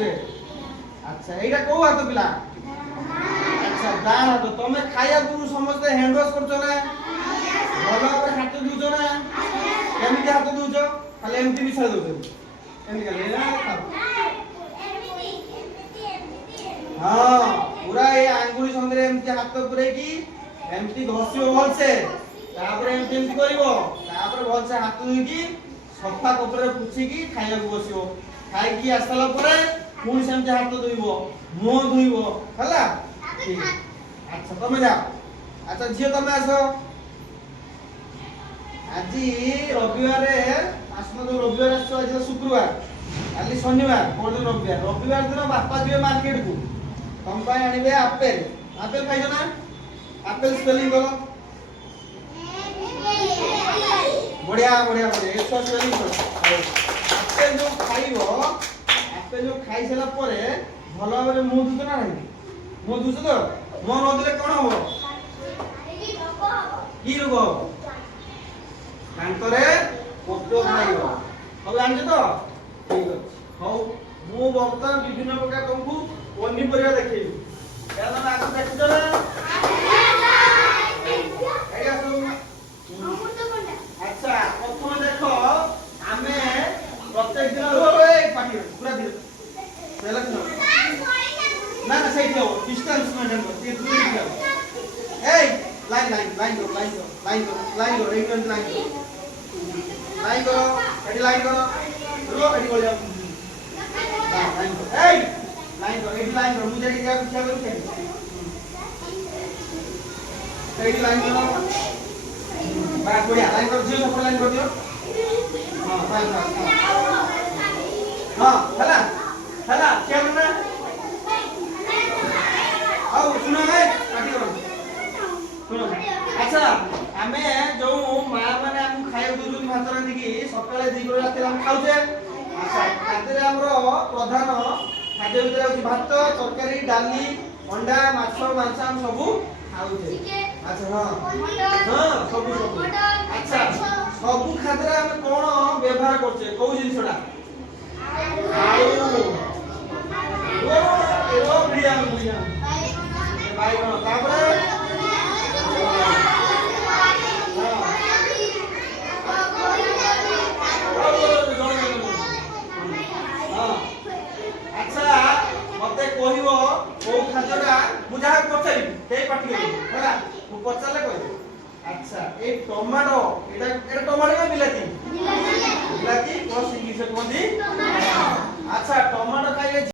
କରୁଛେ আচ্ছা এইটা কোউ হাত পিলা আচ্ছা ডান হাত তুমি খাইয়া পুরু সমস্তে হ্যান্ড ওয়াশ করছো না ভালো ভাবে হাত ধুছো না এমনি হাত ধুছো খালি এমনি মিশা দউছো এমনি খালি না हाँ पूरा ये आंगुली संगे एमती हाथ पुरे की एमती घसियो भलसे तापर एमती एमती करिवो तापर भलसे हाथ धुइकी सफा कपड़े पुछि की खाइया बसियो खाइ की आसला परे पुणी सेमती हाथ धुइबो मुंह धुइबो हला ठीक अच्छा तमे जाओ अच्छा झियो तमे आसो আজি রবিবারে আসনো তো রবিবার আসছো আজ শুক্রবার কালি শনিবার পরদিন রবিবার রবিবার দিন বাপা যাবে মার্কেট কু तम पाए आनिबे एप्पल एप्पल खाइयो ना एप्पल स्पेलिंग करो बढ़िया बढ़िया बढ़िया एक स्पेलिंग करो एप्पल जो खाइबो एप्पल जो खाइ सला परे भलो भाबरे मुंह धुतो ना नहीं मुंह धुतो तो मुंह न धुले कोन हो की रोग कांतरे पोको खाइबो अब जानछ तो ठीक अछि हौ मु बर्तन विभिन्न प्रकार तुमको पनीपरिया देखिबी क्या तुम आगे देखिছো ना एटा सुन अच्छा प्रथम देखो आमे प्रत्येक दिन ओए पाटी पूरा धीरे पहला दिन ना ना सही हो डिस्टेंस मेंटेन करो ये दूर जाओ ए लाइन लाइन लाइन करो लाइन करो लाइन करो लाइन करो एक मिनट लाइन करो एडी लाइन करो रो एडी बोल जाओ लाइन करो ए लाइन करो एडी लाइन करो मुझे क्या कुछ करो एडी लाइन करो बड़ा बढ़िया लाइन करो जो सब लाइन कर दियो हां लाइन करो हां हला हला क्या करना आओ सुनो ए पार्टी करो सुनो अच्छा हमें जो मां माने हम खाइयो दूध भात रांधी की सकाळे दी गो राते हम खाउछे अच्छा खाद्य रे हमरो प्रधान खाद्य ভিতরে হচ্ছে ভাত তরকারি ডালি অন্ডা মাছ মাংস हम सब खाउछे अच्छा हां हां सब अच्छा सब खाद्य रे हम कोन व्यवहार करछे को जिंसडा आलू ओ एरो बिया बिया भाई कोन तापरे मते कहिवो को खाद्यटा बुझा पछारी ते पाटी होला मु पछाले कहि अच्छा ए टमाटो एटा टमाटो ना बिलाती बिलाती प्लस इंग्लिश कोंदी टमाटो अच्छा टमाटो